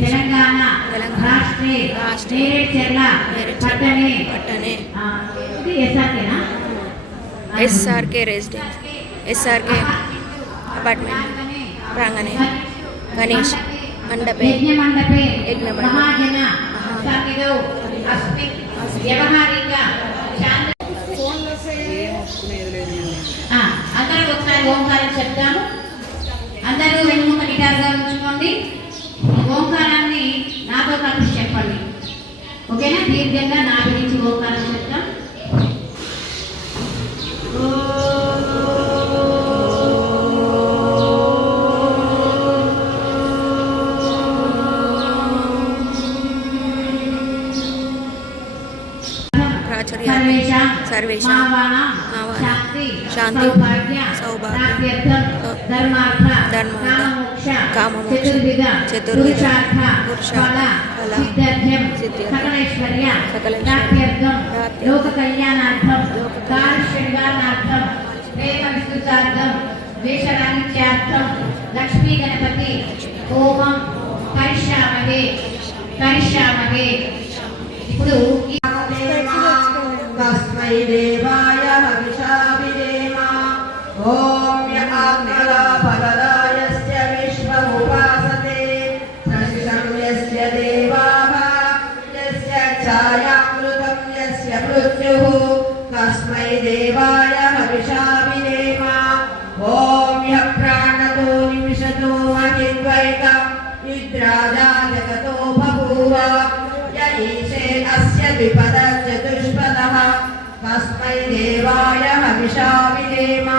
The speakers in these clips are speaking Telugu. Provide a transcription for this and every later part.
Telangana SRK residence SRK apartment. ప్రాంగణే. Ganesh. మండపే. యజ్ఞ అందరూ ఒకసారి ఓంకారం చెప్తాము. అందరూ వెనుక నిటారుగా ఉంచుకోండి. ఓంకారాన్ని నాతో కలిసి చెప్పండి. ఓకేనా? దీర్ఘంగా నా గురించి ఓంకారం సిద్ధ్యర్థం సకలైశ్వర్య సకలైశ్వర్య ప్రాప్త్యర్థం ప్రాప్త్యర్థం లోక కళ్యాణార్థం లోక దారుష్యంగానార్థం ప్రేమ విస్తృతార్థం వేషరాహిత్యార్థం లక్ష్మీ గణపతి ఓమం కరిష్యామహే కరిష్యామహే ఇప్పుడు ఈ तस्मै देवाय हविषा विदेम ॐ यमाग्रफलदायस्य विश्वमुपासते प्रशिषं यस्य देवाः यस्य छायामृतं यस्य मृत्युः तस्मै देवाय हविषा विदेम ॐ यः प्राणतो निमिषतो महिद्वैकं निद्राजा जगतो बभूव य ईशे अस्य द्विपदचतुष्पदः हविषा विधेम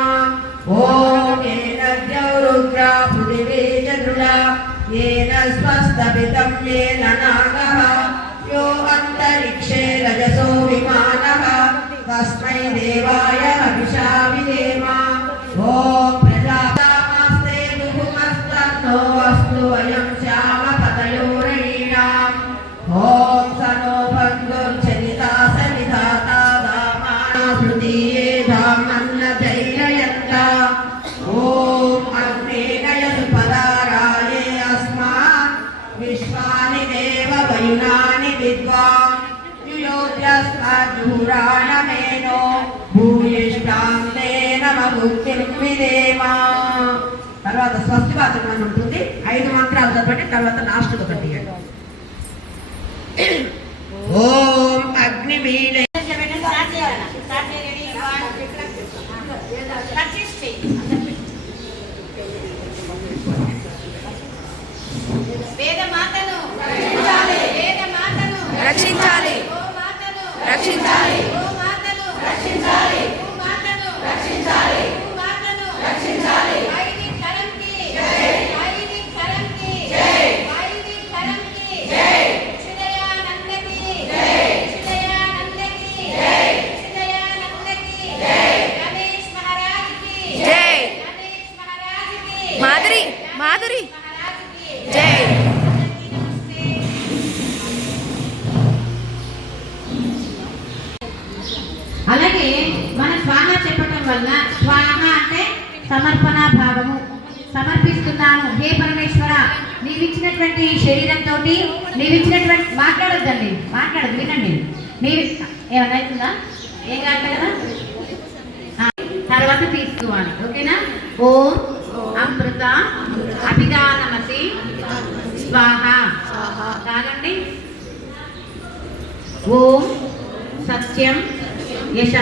ॐ येन द्यौरुग्रा पृथिवी च दृढा येन स्वस्तपितं येन नागः यो अन्तरिक्षे रजसो विमानः तस्मै देवाय हविषा विधेम ॐ प्रजातामस्ते दुहुमस्तन्नो अस्तु वयं श्यामपतयोरणीणाम् ॐ स नो बन्धुर्जनिता सविधाता दामानाभृतीये धामन्नदैरयन्त देव वयुनानि विद्वान् युयोध्यस्मज्जुहुराणमेनो భూయిష్టాం తేన ముక్తిం విదేమ తర్వాత స్వస్తి వాచకం అని ఉంటుంది ఐదు మంత్రాలు చదవండి తర్వాత లాస్ట్ ఒకటి ఓం అగ్నిమీడే మాధురి జై. అలాగే మన స్వాహ చెప్పటం వల్ల స్వాహ అంటే సమర్పణ భావము. సమర్పిస్తున్నాను. హే పరమేశ్వర నీవిచ్చినటువంటి శరీరంతో నీవిచ్చినటువంటి మాట్లాడొద్దండి మాట్లాడదు వినండి. నీవి ఏమన్నా అవుతుందా? ఏం కాదు తర్వాత తీసుకోవాలి. ఓకేనా? ఓం అమృత అభిదానమసి స్వాహ. తాగండి. ఓం సత్యం యశ.